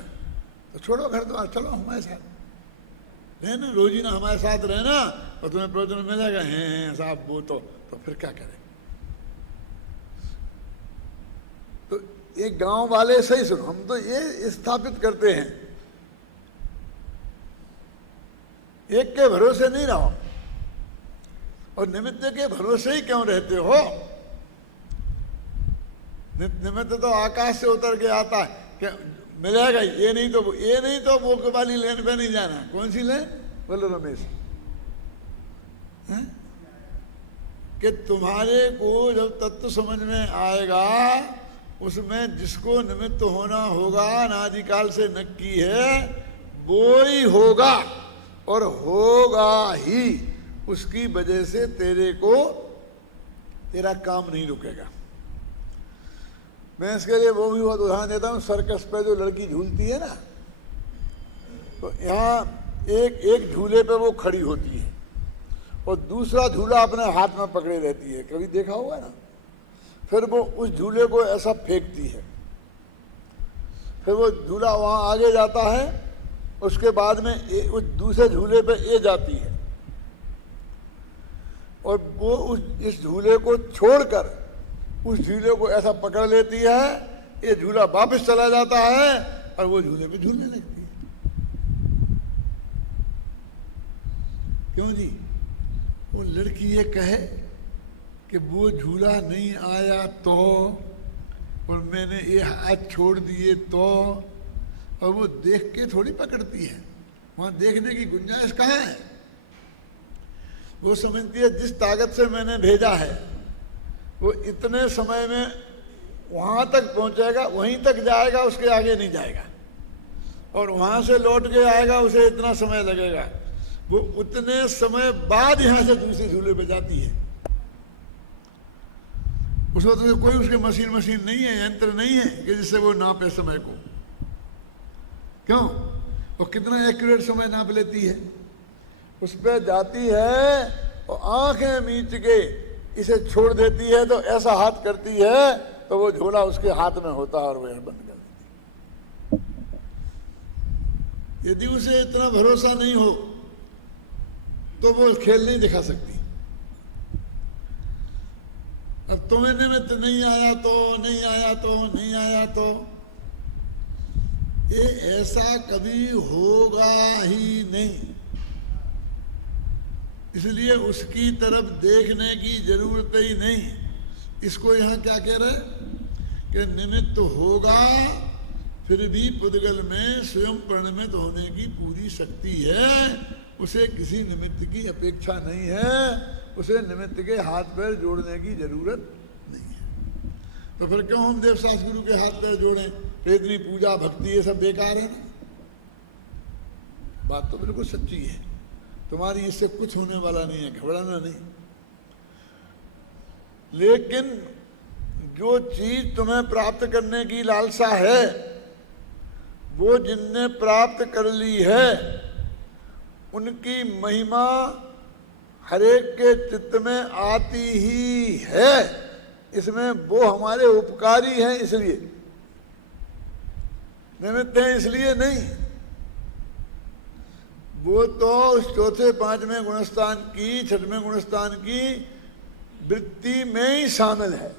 तो छोड़ो घर द्वार, चलो हमारे साथ रहना, रोजीना हमारे साथ रहना और तुम्हें प्रयोजन मिलेगा। हैं साहब वो तो फिर क्या करें? तो एक गांव वाले सही सुनो, हम तो ये स्थापित करते हैं, एक के भरोसे नहीं रहो। और निमित्त के भरोसे ही क्यों रहते हो? निमित्त तो आकाश से उतर के आता है, क्या मिलेगा? ये नहीं तो वो वाली लेन पे नहीं जाना। कौन सी लेन? बोलो रमेश। कि तुम्हारे को जब तत्व समझ में आएगा, उसमें जिसको निमित्त होना होगा अनादिकाल से नक्की है, वो ही होगा और होगा ही। उसकी वजह से तेरा काम नहीं रुकेगा। मैं इसके लिए वो भी बहुत उदाहरण देता हूँ। सर्कस पे जो लड़की झूलती है ना, तो यहाँ एक झूले पे वो खड़ी होती है और दूसरा झूला अपने हाथ में पकड़े रहती है, कभी देखा होगा ना। फिर वो उस झूले को ऐसा फेंकती है, फिर वो झूला वहाँ आगे जाता है, उसके बाद में उस दूसरे झूले पे ये जाती है और वो इस झूले को छोड़कर उस झूले को ऐसा पकड़ लेती है, ये झूला वापस चला जाता है और वो झूले पे झूलने लगती है। क्यों जी? वो लड़की ये कहे कि वो झूला नहीं आया तो, और मैंने ये हाथ छोड़ दिए तो, और वो देख के थोड़ी पकड़ती है, वहां देखने की गुंजाइश कहाँ है? वो समझती है जिस ताकत से मैंने भेजा है वो इतने समय में वहां तक पहुंचेगा, वहीं तक जाएगा, उसके आगे नहीं जाएगा, और वहां से लौट के आएगा, उसे इतना समय लगेगा। वो उतने समय बाद यहां से दूसरे झूले पे जाती है। उस वक्त तो कोई उसके मशीन नहीं है, यंत्र नहीं है कि जिससे वो नापे समय को। क्यों? वो कितना एक्यूरेट समय नाप लेती है। उस पर जाती है और आंखें मीच के इसे छोड़ देती है, तो ऐसा हाथ करती है तो वो झोला उसके हाथ में होता है और वह बंद कर देती है। यदि उसे इतना भरोसा नहीं हो तो वो खेल नहीं दिखा सकती। अब तुम्हें निमित्त नहीं आया तो ये ऐसा कभी होगा ही नहीं। इसलिए उसकी तरफ देखने की जरूरत ही नहीं। इसको यहाँ क्या कह रहे कि निमित्त होगा, फिर भी पुद्गल में स्वयं परिणमित होने की पूरी शक्ति है। उसे किसी निमित्त की अपेक्षा नहीं है, उसे निमित्त के हाथ पैर जोड़ने की जरूरत नहीं है। तो फिर क्यों हम देवशास्त्र गुरु के हाथ पैर जोड़ें? तो इतनी पूजा भक्ति ये सब बेकार है ना। बात तो बिल्कुल सच्ची है, तुम्हारी इससे कुछ होने वाला नहीं है, घबराना नहीं। लेकिन जो चीज तुम्हें प्राप्त करने की लालसा है, वो जिनने प्राप्त कर ली है, उनकी महिमा हरेक के चित्त में आती ही है। इसमें वो हमारे उपकारी हैं, इसलिए निमित्त हैं, इसलिए नहीं। वो तो उस चौथे पांचवें गुणस्थान की, छठवें गुणस्थान की वृत्ति में ही शामिल है।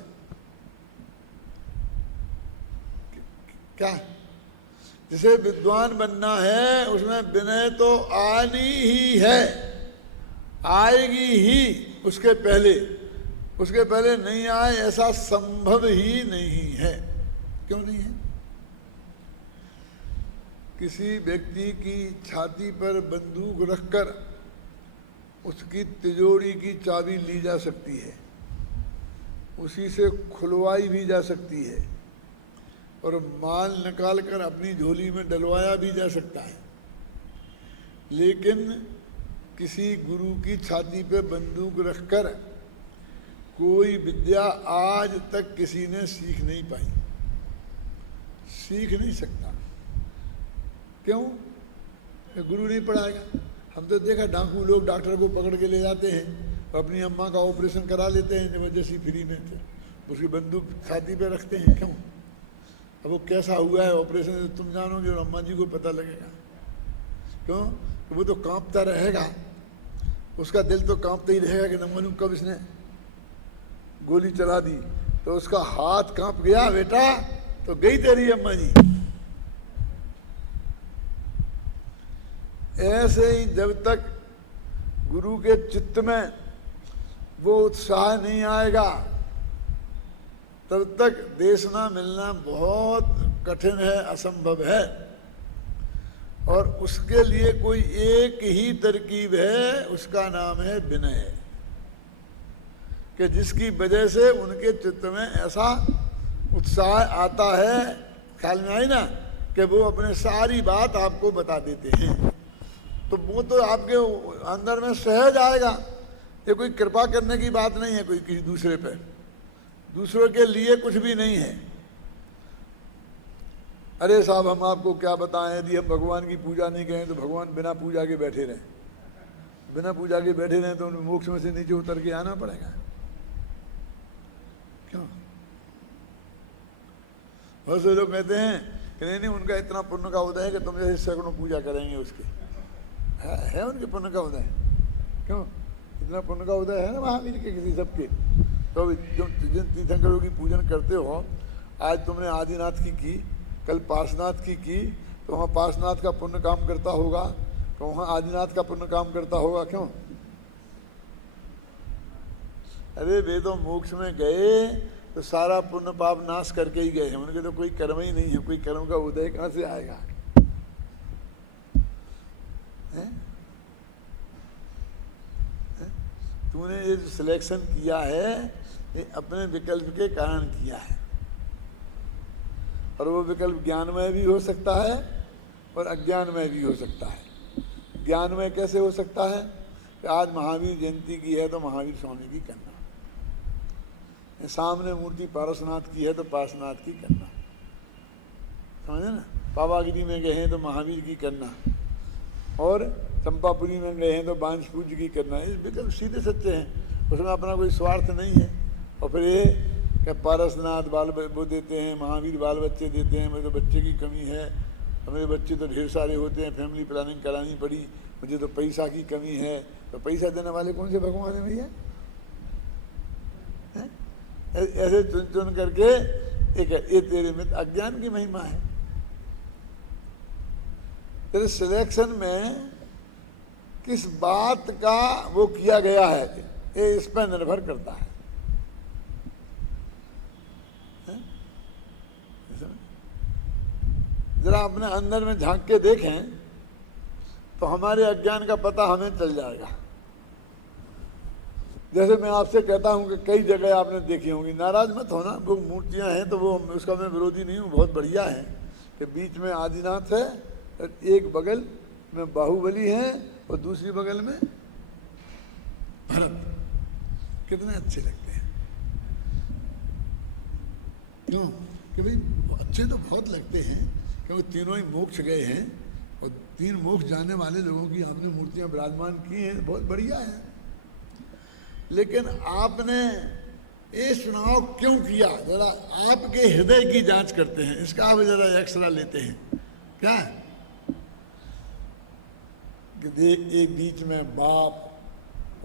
क्या? जिसे विद्वान बनना है उसमें विनय तो आनी ही है, आएगी ही उसके पहले। उसके पहले नहीं आए ऐसा संभव ही नहीं है। क्यों नहीं है? किसी व्यक्ति की छाती पर बंदूक रखकर उसकी तिजोरी की चाबी ली जा सकती है, उसी से खुलवाई भी जा सकती है, और माल निकाल कर अपनी झोली में डलवाया भी जा सकता है। लेकिन किसी गुरु की छाती पे बंदूक रखकर कोई विद्या आज तक किसी ने सीख नहीं पाई, सीख नहीं सकता। क्यों? गुरु नहीं पढ़ाएगा। हम तो देखा डाकू लोग डॉक्टर को पकड़ के ले जाते हैं, अपनी अम्मा का ऑपरेशन करा लेते हैं जबरदस्ती फ्री में, तो उसकी बंदूक छाती पे रखते हैं। क्यों? अब वो कैसा हुआ है ऑपरेशन तुम जानोगे और अम्मा जी को पता लगेगा। क्यों? तो वो तो कांपता रहेगा, उसका दिल तो कांपता ही रहेगा कि न मालूम कब इसने गोली चला दी, तो उसका हाथ कांप गया, बेटा तो गई तेरी अम्मा जी। ऐसे ही जब तक गुरु के चित्त में वो उत्साह नहीं आएगा तब तक देशना मिलना बहुत कठिन है, असंभव है। और उसके लिए कोई एक ही तरकीब है, उसका नाम है विनय, कि जिसकी वजह से उनके चित्त में ऐसा उत्साह आता है, ख्याल में आई ना, कि वो अपने सारी बात आपको बता देते हैं। तो वो तो आपके अंदर में सहज आएगा। ये कोई कृपा करने की बात नहीं है कोई किसी दूसरे पे, दूसरों के लिए कुछ भी नहीं है। अरे साहब हम आपको क्या बताएं, यदि हम भगवान की पूजा नहीं करें तो भगवान बिना पूजा के बैठे रहें, बिना पूजा के बैठे रहें तो उन्हें मोक्ष में से नीचे उतर के आना पड़ेगा। क्यों? बहुत से लोग कहते हैं कि नहीं उनका इतना पुण्य का उदय है कि तुम जैसे सैकड़ों पूजा करेंगे उसके। है उनके पुण्य का उदय? क्यों? इतना पुण्य का उदय है ना महावीर के किसी सबके। तो जिन तीर्थंकरों की पूजन करते हो, आज तुमने आदिनाथ की कल पार्श्वनाथ की, तो वहाँ पार्श्वनाथ का पुण्य काम करता होगा, तो वहाँ आदिनाथ का पुण्य काम करता होगा। क्यों? अरे वे तो मोक्ष में गए तो सारा पुण्य पाप नाश करके ही गए हैं, उनके तो कोई कर्म ही नहीं है, कोई कर्म का उदय कहाँ से आएगा? तूने ये जो सिलेक्शन किया है ये अपने विकल्प के कारण किया है, और वो विकल्प ज्ञानमय भी हो सकता है और अज्ञानमय भी हो सकता है। ज्ञानमय कैसे हो सकता है? कि आज महावीर जयंती की है तो महावीर स्वामी की करना, सामने मूर्ति पार्श्वनाथ की है तो पार्श्वनाथ की करना, समझे ना। पावागिरी में गए हैं तो महावीर की करना, और चंपापुरी में गए हैं तो बांस पूज्य की करना। इस विकल्प सीधे सच्चे हैं, उसमें अपना कोई स्वार्थ नहीं है। और फिर ये कि पारसनाथ बाल वो देते हैं, महावीर बाल बच्चे देते हैं, मेरे तो बच्चे की कमी है, मेरे बच्चे तो ढेर सारे होते हैं, फैमिली प्लानिंग करानी पड़ी, मुझे तो पैसा की कमी है। तो पैसा देने वाले कौन से भगवान है भैया? ऐसे चुन चुन करके एक ये तेरे में अज्ञान की महिमा है। तेरे सिलेक्शन में किस बात का वो किया गया है ये इस पर निर्भर करता है। जरा अपने अंदर में झांक के देखें तो हमारे अज्ञान का पता हमें चल जाएगा। जैसे मैं आपसे कहता हूं कि कई जगह आपने देखी होंगी, नाराज मत होना, वो मूर्तियां हैं तो वो उसका मैं विरोधी नहीं हूँ, बहुत बढ़िया है कि बीच में आदिनाथ है, एक बगल में बाहुबली है और दूसरी बगल में भरत। कितने अच्छे लगते हैं। क्यों? कि भाई अच्छे तो बहुत लगते हैं क्योंकि तीनों ही मोक्ष गए हैं, और तीन मोक्ष जाने वाले लोगों की आपने मूर्तियां विराजमान की हैं, बहुत बढ़िया है। लेकिन आपने ये चुनाव क्यों किया? जरा आपके हृदय की जांच करते हैं, इसका आप जरा एक्सरा लेते हैं। क्या है कि देख एक बीच में बाप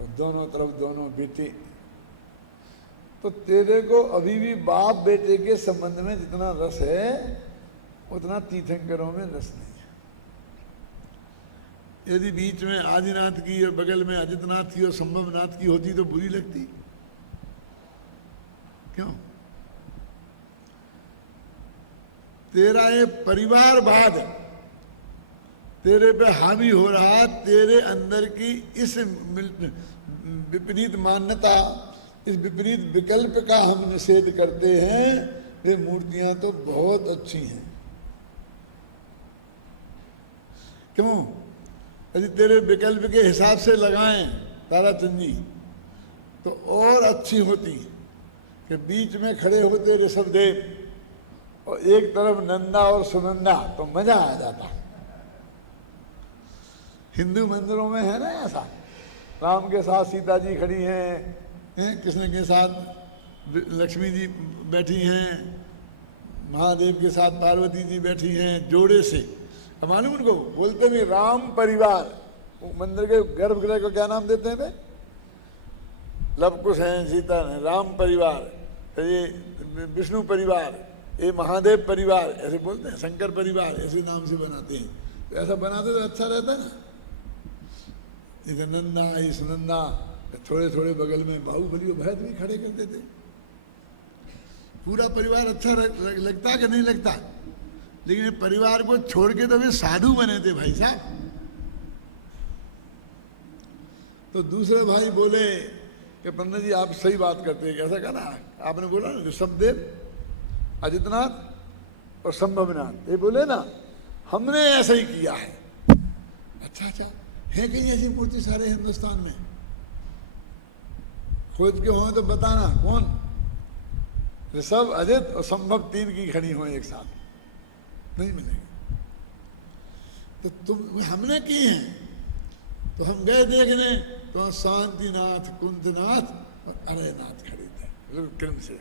और दोनों तरफ दोनों बेटे, तो तेरे को अभी भी बाप बेटे के संबंध में जितना रस है उतना तीर्थंकरों में रस नहीं है। यदि बीच में आदिनाथ की और बगल में अजितनाथ की और संभवनाथ की होती तो बुरी लगती। क्यों? तेरा ये परिवारवाद तेरे पे हावी हो रहा, तेरे अंदर की इस विपरीत मान्यता, इस विपरीत विकल्प का हम निषेध करते हैं। ये मूर्तियां तो बहुत अच्छी हैं। क्यों? यदि तेरे विकल्प के हिसाब से लगाएं ताराचंद जी तो और अच्छी होती कि बीच में खड़े होते ऋषभदेव और एक तरफ नंदा और सुनंदा, तो मजा आ जाता। हिंदू मंदिरों में है ना ऐसा, राम के साथ सीता जी खड़ी हैं, कृष्ण के साथ लक्ष्मी जी बैठी हैं, महादेव के साथ पार्वती जी बैठी हैं जोड़े से। अब मालूम उनको बोलते नहीं राम परिवार, मंदिर के गर्भगृह को क्या नाम देते हैं भाई? लव कुश हैं, सीता है, राम परिवार, ये विष्णु परिवार, ये महादेव परिवार, ऐसे बोलते हैं, शंकर परिवार, ऐसे नाम से बनाते हैं। तो ऐसा बनाते तो अच्छा रहता ना। ये नंदा, ये सुनंदा, थोड़े थोड़े बगल में बाहुबली और भैद भी खड़े करते थे। पूरा परिवार अच्छा लगता कि नहीं लगता? लेकिन परिवार को छोड़ के तो वे साधु बने थे भाई साहब। तो दूसरे भाई बोले कि पंडित जी आप सही बात करते हैं। कैसा कहना आपने बोला ना, ऋषभदेव, अजितनाथ और संभवनाथ, ये बोले ना हमने ऐसा ही किया है। अच्छा अच्छा, है कहीं ऐसी मूर्ति सारे हिंदुस्तान में? खोज के हो तो बताना कौन? ऋषभ, अजित और संभव, तीन की खड़ी हो एक साथ, नहीं मिलेगी। तो तुम हमने की हैं, तो हम गए देखने, तो शांतिनाथ, कुंदनाथ और अरयनाथ खड़े थे क्रम से।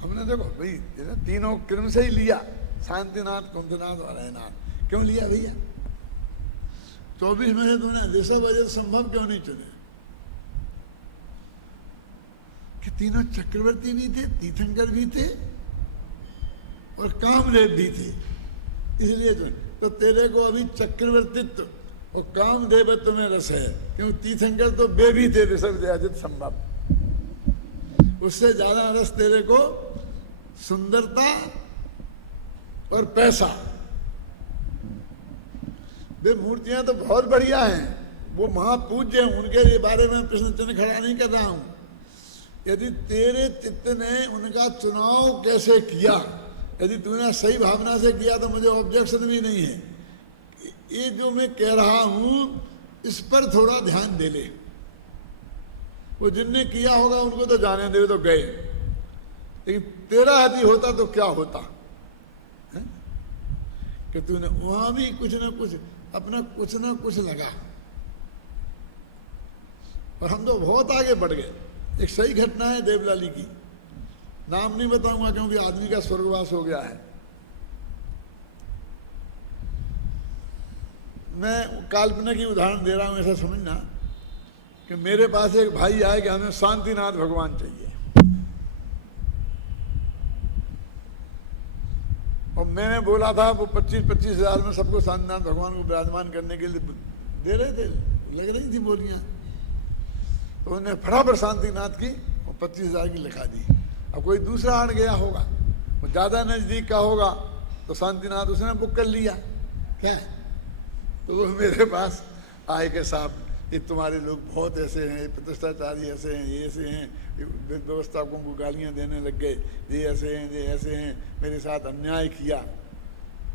हमने देखो भाई तीनों क्रम से ही लिया, शांतिनाथ, कुंदनाथ और अरयनाथ। क्यों लिया भैया? 24 में से तुमने ऋषभ, अजित, संभव क्यों नहीं चुने? कि तीनों चक्रवर्ती भी थे, तीर्थंकर भी थे और कामदेव भी थे, इसलिए तो तेरे को अभी चक्रवर्तित्व और कामदेवत्व में रस है। क्यों? तीर्थंकर तो वे भी थे, ऋषभ, अजित, संभव। उससे ज्यादा रस तेरे को सुंदरता और पैसा। वे मूर्तियां तो बहुत बढ़िया हैं, वो महापूज्य हैं, उनके बारे में प्रश्न चिन्ह खड़ा नहीं कर रहा हूं। यदि तेरे चित्त ने उनका चुनाव कैसे किया, यदि तूने सही भावना से किया तो मुझे ऑब्जेक्शन भी नहीं है। ये जो मैं कह रहा हूं इस पर थोड़ा ध्यान दे ले। वो जिनने किया होगा उनको तो जाने दे, तो गए, लेकिन तेरा यदि होता तो क्या होता है? कि तूने वहां भी कुछ ना कुछ अपना कुछ ना कुछ लगा, और हम तो बहुत आगे बढ़ गए। एक सही घटना है देवलाली की, नाम नहीं बताऊंगा क्योंकि आदमी का स्वर्गवास हो गया है। मैं काल्पनिक की उदाहरण दे रहा हूं, ऐसा समझना कि मेरे पास एक भाई आए कि हमें शांतिनाथ भगवान चाहिए, और मैंने बोला था वो 25-25 हजार में सबको शांतिनाथ भगवान को विराजमान करने के लिए दे रहे थे, लग रही थी बोलियां। तो उन्होंने फटाफट शांतिनाथ की और 25 हजार की लिखा दी। अब कोई दूसरा आड़ गया होगा, वो ज़्यादा नज़दीक का होगा, तो शांतिनाथ उसने बुक कर लिया क्या? तो वो मेरे पास आए के साहब ये तुम्हारे लोग बहुत ऐसे हैं, प्रतिष्ठाचारी ऐसे हैं, ये ऐसे हैं, व्यवस्थापकों को गालियाँ देने लग गए, ये ऐसे हैं, ये ऐसे हैं, मेरे साथ अन्याय किया,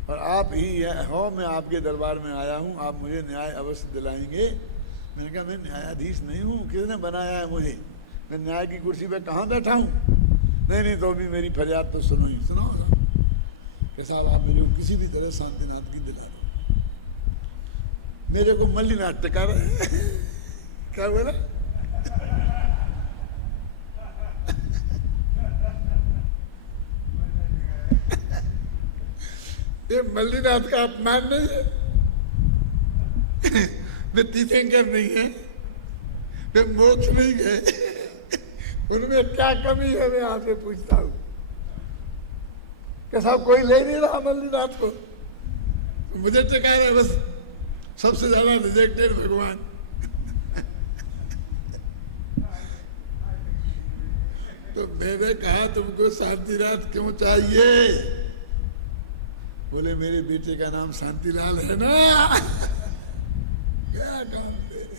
और आप ही हो, मैं आपके दरबार में आया हूँ, आप मुझे न्याय अवश्य दिलाएंगे। मैंने कहा मैं न्यायाधीश नहीं हूँ, किसने बनाया है मुझे? मैं न्याय की कुर्सी पे कहाँ बैठा हूँ? नहीं तो भी मेरी फरियाद तो सुनो ही, सुनो कि साहब आप मुझे किसी भी तरह शांतिनाथ की दिला दो। मेरे को मल्लीनाथ टिका रहे क्या बोला? ये मल्लीनाथ का अपमान नहीं है? वे तीर्थंकर नहीं है, वे मोक्ष नहीं गए, उनमें क्या कमी है? मैं आपसे पूछता हूँ कि साहब कोई ले नहीं रहा मल्लीनाथ को, मुझे टिका रहे बस, सबसे ज्यादा रिजेक्टेड भगवान। तो मैंने कहा तुमको शांतिनाथ क्यों चाहिए? बोले मेरे बेटे का नाम शांतिलाल है ना। क्या काम तेरे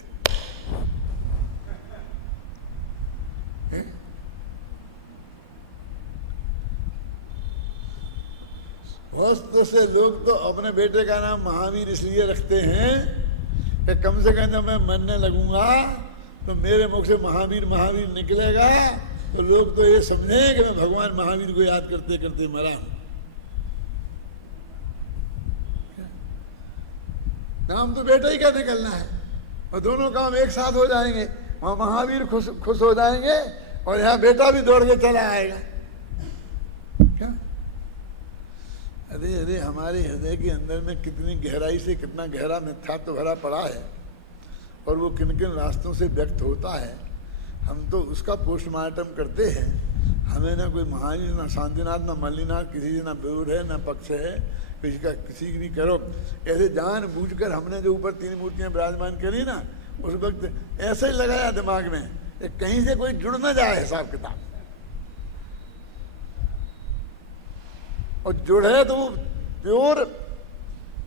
हैं? वस्तु से लोग तो अपने बेटे का नाम महावीर इसलिए रखते हैं कि कम से कम जब मैं मरने लगूंगा तो मेरे मुख से महावीर महावीर निकलेगा तो लोग तो ये समझे कि मैं भगवान महावीर को याद करते करते मरा हूं। नाम तो बेटा ही का निकलना है और दोनों काम एक साथ हो जाएंगे। वहां महावीर खुश हो जाएंगे और यहाँ बेटा भी दौड़ के चला आएगा। क्या? अरे अरे हमारे हृदय के अंदर में कितनी गहराई से कितना गहरा मिथ्यात्व भरा पड़ा है और वो किन किन रास्तों से व्यक्त होता है। हम तो उसका पोस्टमार्टम करते हैं। हमें ना कोई महावीर ना शांतिनाथ ना मल्लीनाथ किसी से ना विरोध है ना पक्ष है किसी का। किसी की भी करो ऐसे जान बूझकर हमने जो ऊपर 3 मूर्तियां विराजमान करी ना उस वक्त ऐसे ही लगाया दिमाग में कहीं से कोई जुड़ ना जाए हिसाब किताब। और जुड़े तो वो प्योर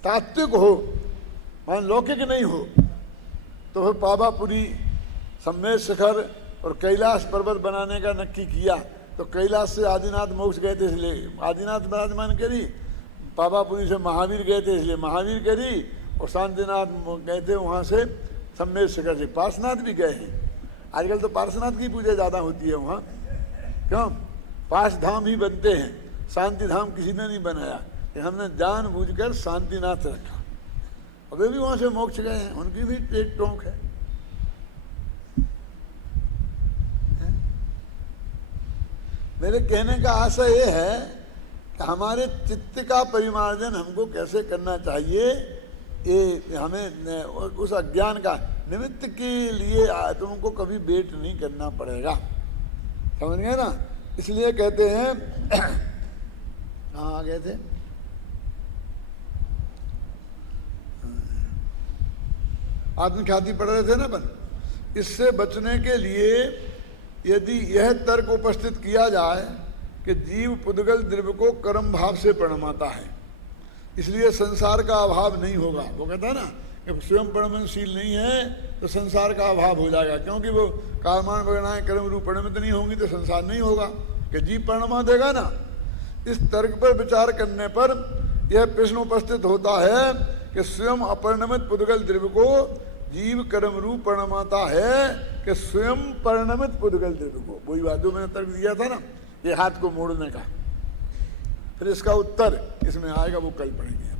तात्विक हो, मान लौकिक नहीं हो। तो फिर पावापुरी सम्मेद शिखर और कैलाश पर्वत बनाने का नक्की किया तो कैलाश से आदिनाथ मोक्ष गए थे इसलिए आदिनाथ विराजमान करी, पावापुरी से महावीर गए थे इसलिए महावीर करी और शांतिनाथ गए थे वहाँ से सम्मेद शिखर से। पार्श्वनाथ भी गए हैं। आजकल तो पार्श्वनाथ की पूजा ज़्यादा होती है वहाँ। क्यों? पार्श्व धाम ही बनते हैं, शांति धाम किसी ने नहीं बनाया। हमने जानबूझकर शांतिनाथ रखा और वे भी वहाँ से मोक्ष गए हैं। उनकी भी एक टोंक है। मेरे कहने का आशय ये है कि हमारे चित्त का परिमार्जन हमको कैसे करना चाहिए। ये हमें उस अज्ञान का निमित्त के लिए तुमको कभी वेट नहीं करना पड़ेगा। समझ गए ना? इसलिए कहते हैं कहाँ आ गए थे? आत्मख्याति पढ़ रहे थे ना अपन। इससे बचने के लिए यदि यह तर्क उपस्थित किया जाए कि जीव पुद्गल द्रव्य को कर्म भाव से प्रणमाता है इसलिए संसार का अभाव नहीं होगा। वो कहता है ना कि स्वयं प्रणमनशील नहीं है तो संसार का अभाव हो जाएगा, क्योंकि वो कामान वगैरह कर्म रूप प्रणमित नहीं होंगी तो संसार नहीं होगा कि जीव प्रणमा देगा ना। इस तर्क पर विचार करने पर यह प्रश्न उपस्थित होता है कि स्वयं अपरिणमित पुद्गल द्रव्य को जीव कर्म रूप प्रणमाता है कि स्वयं परिणमित पुद्गल द्रव्य को। वही बात जो मैंने तर्क दिया था ना ये हाथ को मोड़ने का। फिर इसका उत्तर इसमें आएगा, वो कल पढ़ेंगे।